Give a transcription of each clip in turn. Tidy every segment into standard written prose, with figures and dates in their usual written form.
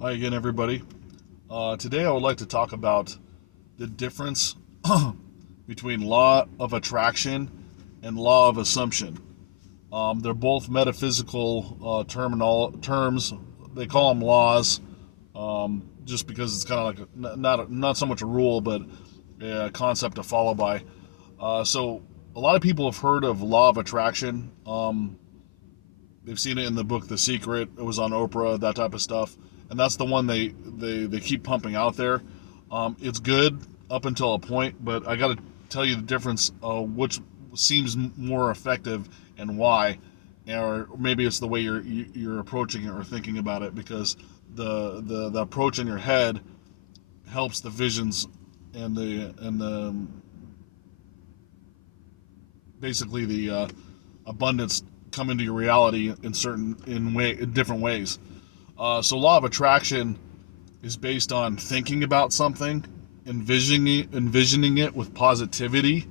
Hi again, everybody. Today I would like to talk about the difference between law of attraction and law of assumption. They're both metaphysical terms. They call them laws, just because it's kind of like not so much a rule, but a concept to follow by. So a lot of people have heard of law of attraction. They've seen it in the book The Secret. It was on Oprah, that type of stuff, and that's the one they keep pumping out there. It's good up until a point, but I got to tell you the difference, which seems more effective and why, or maybe it's the way you're approaching it or thinking about it, because the approach in your head helps the visions and the basically the abundance come into your reality in different ways. So law of attraction is based on thinking about something, envisioning it with positivity,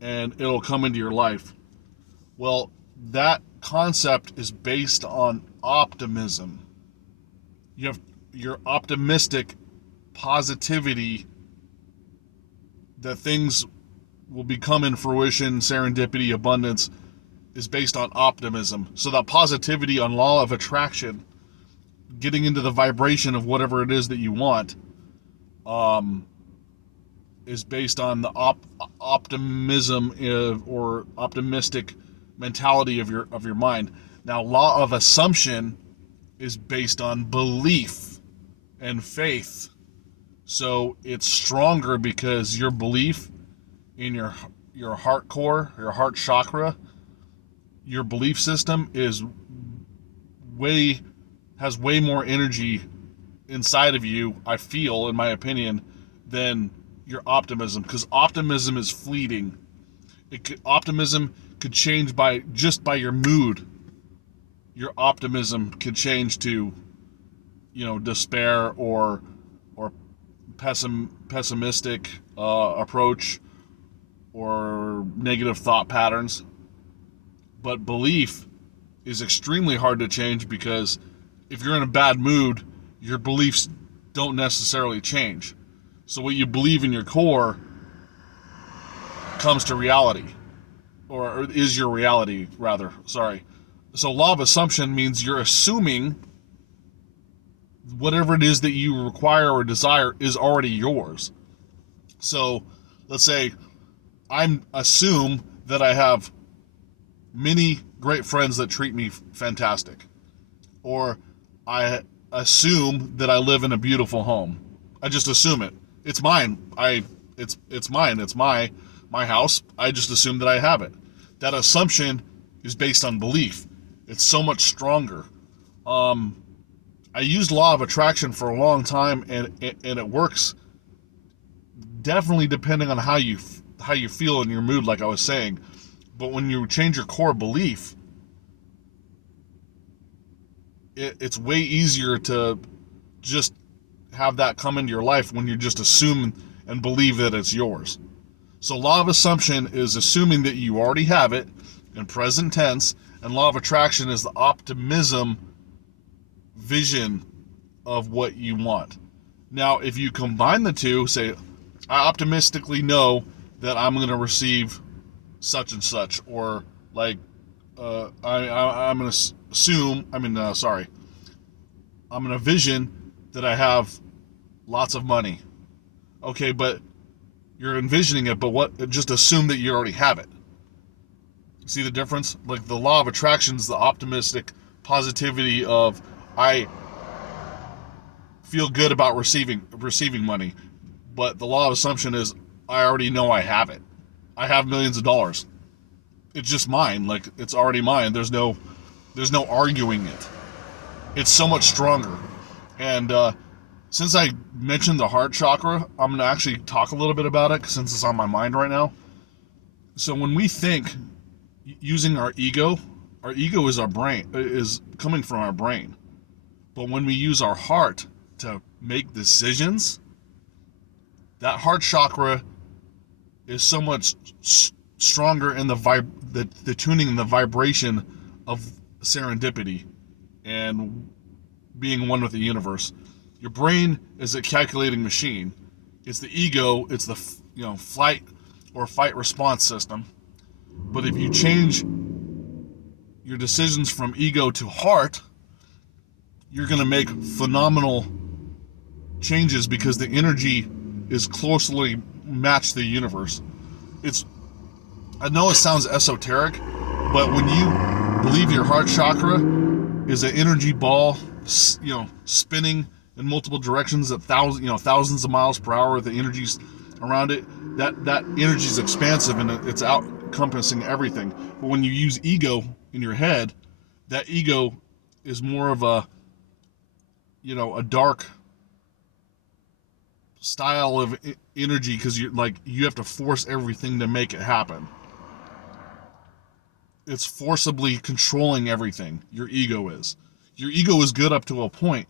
and it'll come into your life. Well, that concept is based on optimism. You have your optimistic positivity that things will become in fruition, serendipity, abundance is based on optimism. So that positivity on law of attraction, getting into the vibration of whatever it is that you want, um, is based on the optimism or optimistic mentality of your mind. Now, law of assumption is based on belief and faith. So it's stronger because your belief in your heart core, your heart chakra, your belief system is way has way more energy inside of you, I feel, in my opinion, than your optimism. Because optimism is fleeting. Optimism could change by your mood. Your optimism could change to, despair or pessimistic approach or negative thought patterns. But belief is extremely hard to change because if you're in a bad mood, your beliefs don't necessarily change. So what you believe in your core comes to reality, or is your reality, rather. Sorry. So law of assumption means you're assuming whatever it is that you require or desire is already yours. So let's say I assume that I have many great friends that treat me fantastic, or I assume that I live in a beautiful home. I just assume it. It's mine. It's mine. It's my house. I just assume that I have it. That assumption is based on belief. It's so much stronger. Um, I used law of attraction for a long time, and it works definitely depending on how you feel in your mood, like I was saying. But when you change your core belief, it's way easier to just have that come into your life when you just assume and believe that it's yours. So law of assumption is assuming that you already have it in present tense, and law of attraction is the optimism vision of what you want. Now, if you combine the two, say, I optimistically know that I'm going to receive such and such, or like, I'm going to assume, sorry, I'm going to vision that I have lots of money. Okay, but you're envisioning it, but what? Just assume that you already have it. See the difference? Like the law of attraction is the optimistic positivity of I feel good about receiving money, but the law of assumption is I already know I have it. I have millions of dollars. It's just mine. Like it's already mine. There's no arguing it. It's so much stronger. And since I mentioned the heart chakra, I'm gonna actually talk a little bit about it since it's on my mind right now. So when we think using our ego is our brain, is coming from our brain. But when we use our heart to make decisions, that heart chakra is so much stronger in the tuning and the vibration of serendipity. And being one with the universe. Your brain is a calculating machine. It's the ego. It's the flight or fight response system. But if you change your decisions from ego to heart, you're going to make phenomenal changes because the energy is closely matched to the universe. I know it sounds esoteric, but when you believe your heart chakra is an energy ball, spinning in multiple directions at thousands of miles per hour, the energy's around it, that energy is expansive and it's out encompassing everything. But when you use ego in your head, that ego is more of a dark style of energy, because you have to force everything to make it happen. It's forcibly controlling everything. Your ego is good up to a point,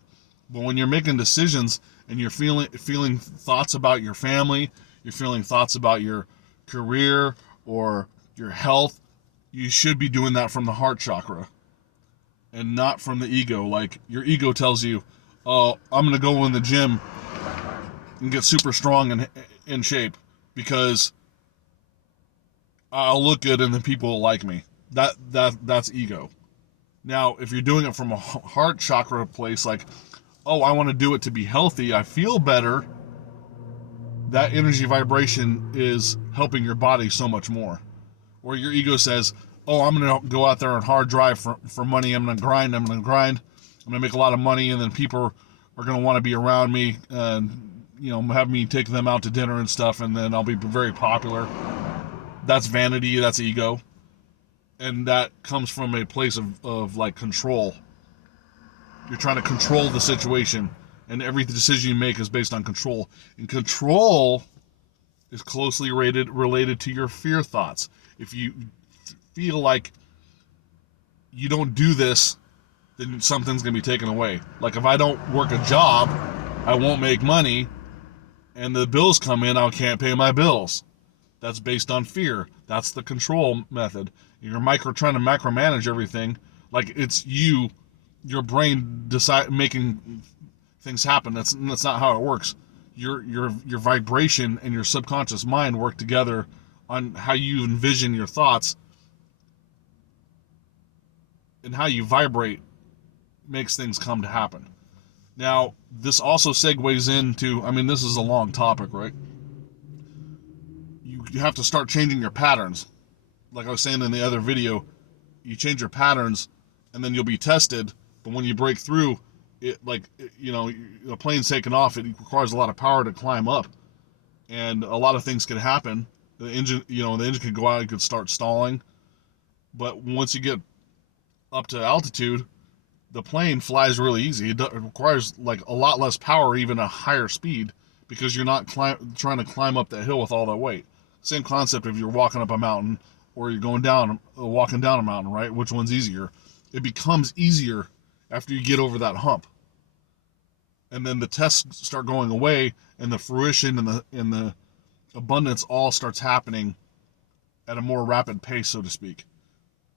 but when you're making decisions and you're feeling thoughts about your family, you're feeling thoughts about your career or your health, you should be doing that from the heart chakra and not from the ego. Like, your ego tells you, oh, I'm going to go in the gym and get super strong and in shape because I'll look good and then people will like me. That's ego. Now, if you're doing it from a heart chakra place, like, oh, I want to do it to be healthy, I feel better, that energy vibration is helping your body so much more. Or your ego says, oh, I'm going to go out there and hard drive for money, I'm going to grind, I'm going to make a lot of money, and then people are going to want to be around me and have me take them out to dinner and stuff, and then I'll be very popular. That's vanity, that's ego. And that comes from a place of like control. You're trying to control the situation, and every decision you make is based on control. And control is closely related to your fear thoughts. If you feel like you don't do this, then something's going to be taken away. Like, if I don't work a job, I won't make money, and the bills come in, I can't pay my bills. That's based on fear. That's the control method. You're trying to macromanage everything, like it's your brain making things happen. That's not how it works. Your vibration and your subconscious mind work together on how you envision your thoughts, and how you vibrate makes things come to happen. Now, this also segues into, this is a long topic, right? You have to start changing your patterns. Like I was saying in the other video, you change your patterns and then you'll be tested. But when you break through, a plane's taking off, it requires a lot of power to climb up. And a lot of things can happen. The engine could go out, it could start stalling. But once you get up to altitude, the plane flies really easy. It requires like a lot less power, even a higher speed, because you're not trying to climb up that hill with all that weight. Same concept if you're walking up a mountain or you're walking down a mountain, right? Which one's easier? It becomes easier after you get over that hump. And then the tests start going away, and the fruition and the abundance all starts happening at a more rapid pace, so to speak.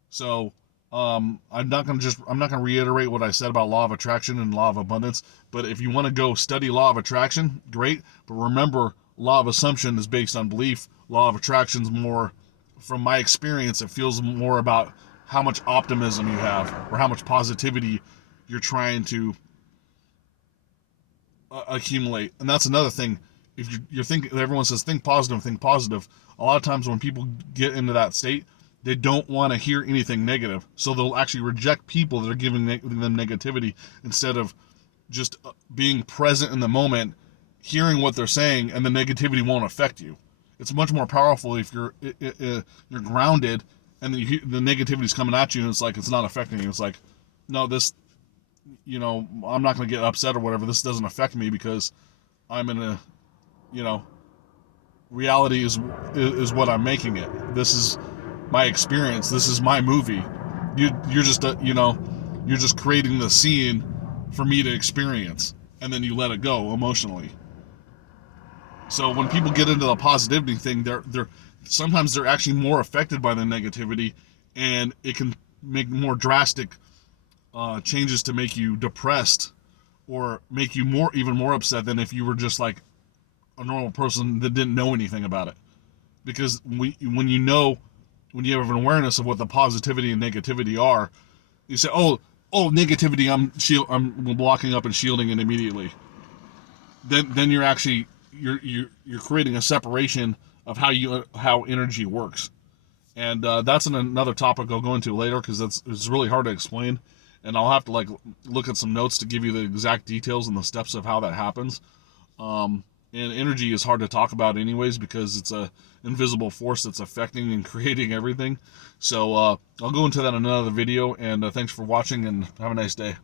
So I'm not going to reiterate what I said about law of attraction and law of abundance, but if you want to go study law of attraction, great. But remember, law of assumption is based on belief. Law of attraction is more, from my experience, it feels more about how much optimism you have or how much positivity you're trying to accumulate. And that's another thing. If you're thinking, everyone says think positive, think positive. A lot of times when people get into that state, they don't want to hear anything negative. So they'll actually reject people that are giving them negativity instead of just being present in the moment, hearing what they're saying, and the negativity won't affect you. It's much more powerful if you're grounded and the negativity's coming at you and it's like it's not affecting you. It's like, no, this, I'm not going to get upset or whatever. This doesn't affect me because I'm in a, reality is what I'm making it. This is my experience. This is my movie. You're just you're just creating the scene for me to experience, and then you let it go emotionally. So when people get into the positivity thing, they're sometimes they're actually more affected by the negativity, and it can make more drastic changes to make you depressed or make you even more upset than if you were just like a normal person that didn't know anything about it. Because when you have an awareness of what the positivity and negativity are, you say, oh, negativity, I'm blocking up and shielding it immediately. Then you're actually you're creating a separation of how energy works, and that's another topic I'll go into later because it's really hard to explain, and I'll have to like look at some notes to give you the exact details and the steps of how that happens. And energy is hard to talk about anyways because it's a invisible force that's affecting and creating everything. So I'll go into that in another video, and thanks for watching and have a nice day.